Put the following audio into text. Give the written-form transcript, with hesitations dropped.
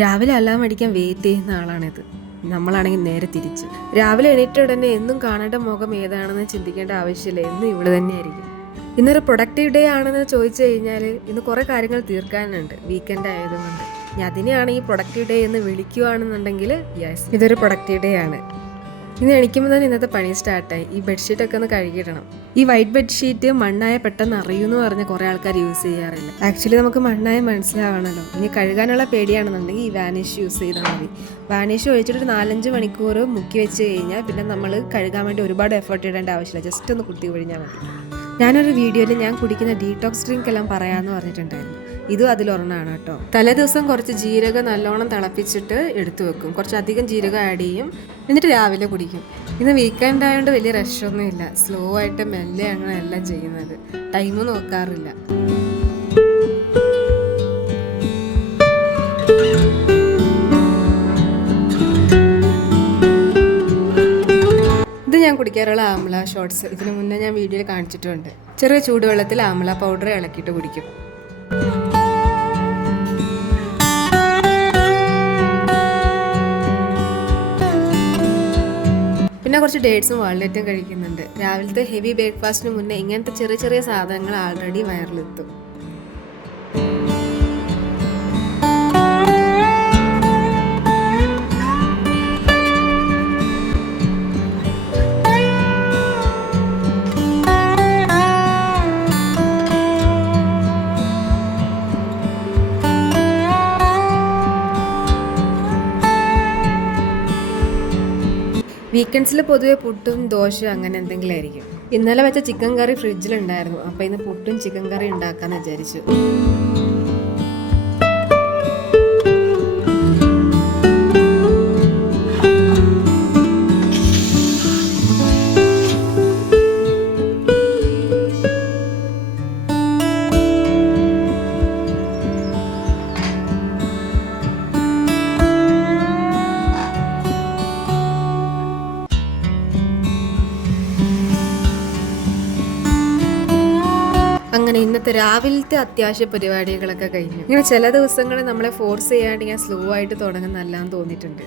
രാവിലെ അലാം അടിക്കാൻ വെയിറ്റ് ചെയ്യുന്ന ആളാണിത്. നമ്മളാണെങ്കിൽ നേരെ തിരിച്ച്. രാവിലെ എണീറ്റ ഉടനെ എന്നും കാണേണ്ട മുഖം ഏതാണെന്ന് ചിന്തിക്കേണ്ട ആവശ്യമില്ല, എന്നും ഇവിടെ തന്നെയായിരിക്കും. ഇന്നൊരു പ്രൊഡക്റ്റീവ് ഡേ ആണെന്ന് ചോദിച്ചു കഴിഞ്ഞാൽ ഇന്ന് കുറേ കാര്യങ്ങൾ തീർക്കാനുണ്ട്, വീക്കെൻഡ് ആയതുകൊണ്ട്. ഞാൻ അതിനെയാണ് ഈ പ്രൊഡക്റ്റീവ് ഡേ എന്ന് വിളിക്കുകയാണെന്നുണ്ടെങ്കിൽ യെസ്, ഇതൊരു പ്രൊഡക്റ്റീവ് ഡേ ആണ്. ഇന്ന് എണിക്കുമ്പോൾ തന്നെ ഇന്നത്തെ പണി സ്റ്റാർട്ടായി. ഈ ബെഡ്ഷീറ്റൊക്കെ ഒന്ന് കഴുകിയിടണം. ഈ വൈറ്റ് ബെഡ്ഷീറ്റ് മണ്ണായ പെട്ടെന്ന് അറിയുമെന്ന് പറഞ്ഞ് കുറേ ആൾക്കാർ യൂസ് ചെയ്യാറില്ല. ആക്ച്വലി നമുക്ക് മണ്ണായ മനസ്സിലാവണമല്ലോ. ഇനി കഴുകാനുള്ള പേടിയാണെന്നുണ്ടെങ്കിൽ ഈ വാനിഷ് യൂസ് ചെയ്താൽ മതി. വാനിഷ് ഒഴിച്ചിട്ട് ഒരു 4-5 മണിക്കൂർ മുക്കി വെച്ച് കഴിഞ്ഞാൽ പിന്നെ നമ്മൾ കഴുകാൻ വേണ്ടി ഒരുപാട് എഫേർട്ട് ഇടേണ്ട ആവശ്യമില്ല, ജസ്റ്റ് ഒന്ന് കുത്തി ഒഴിഞ്ഞാൽ മതി. ഞാനൊരു വീഡിയോയിൽ ഞാൻ കുടിക്കുന്ന ഡീടോക്സ് ഡ്രിങ്ക് എല്ലാം പറയാമെന്ന് പറഞ്ഞിട്ടുണ്ടായിരുന്നു. ഇതും അതിലൊരെണ്ണമാണ് കേട്ടോ. തലേ ദിവസം കുറച്ച് ജീരകം നല്ലോണം തിളപ്പിച്ചിട്ട് എടുത്തു വെക്കും, കുറച്ചധികം ജീരകം ആഡ് ചെയ്യും, എന്നിട്ട് രാവിലെ കുടിക്കും. ഇന്ന് വീക്കെൻഡ് ആയതുകൊണ്ട് വലിയ റഷൊന്നും ഇല്ല, സ്ലോ ആയിട്ട് മെല്ലെ അങ്ങനെ എല്ലാം ചെയ്യുന്നത്, ടൈം നോക്കാറില്ല. ഇത് ഞാൻ കുടിക്കാറുള്ള ആംല ഷോട്ട്സ്. ഇതിനു മുന്നേ ഞാൻ വീഡിയോയിൽ കാണിച്ചിട്ടുണ്ട്. ചെറിയ ചൂടുവെള്ളത്തിൽ ആംല പൗഡർ ഇളക്കിയിട്ട് കുടിക്കും. പിന്നെ കുറച്ച് ഡേറ്റ്സും വാൾനട്ടും കഴിക്കുന്നുണ്ട്. രാവിലത്തെ ഹെവി ബ്രേക്ക്ഫാസ്റ്റിന് മുന്നേ ഇങ്ങനത്തെ ചെറിയ ചെറിയ സാധനങ്ങൾ ആൾറെഡി വയറിലെത്തും. വീക്കെൻഡ്സിൽ പൊതുവെ പുട്ടും ദോശയും അങ്ങനെ എന്തെങ്കിലും ആയിരിക്കും. ഇന്നലെ വെച്ച ചിക്കൻ കറി ഫ്രിഡ്ജിലുണ്ടായിരുന്നു, അപ്പോൾ ഇന്ന് പുട്ടും ചിക്കൻ കറി ഉണ്ടാക്കാമെന്ന് വിചാരിച്ചു. അങ്ങനെ ഇന്നത്തെ രാവിലത്തെ അത്യാവശ്യ പരിപാടികളൊക്കെ കഴിഞ്ഞു. ഇങ്ങനെ ചില ദിവസങ്ങളിൽ നമ്മളെ ഫോഴ്സ് ചെയ്യാണ്ട് ഞാൻ സ്ലോ ആയിട്ട് തുടങ്ങുന്നല്ലാന്ന് തോന്നിയിട്ടുണ്ട്.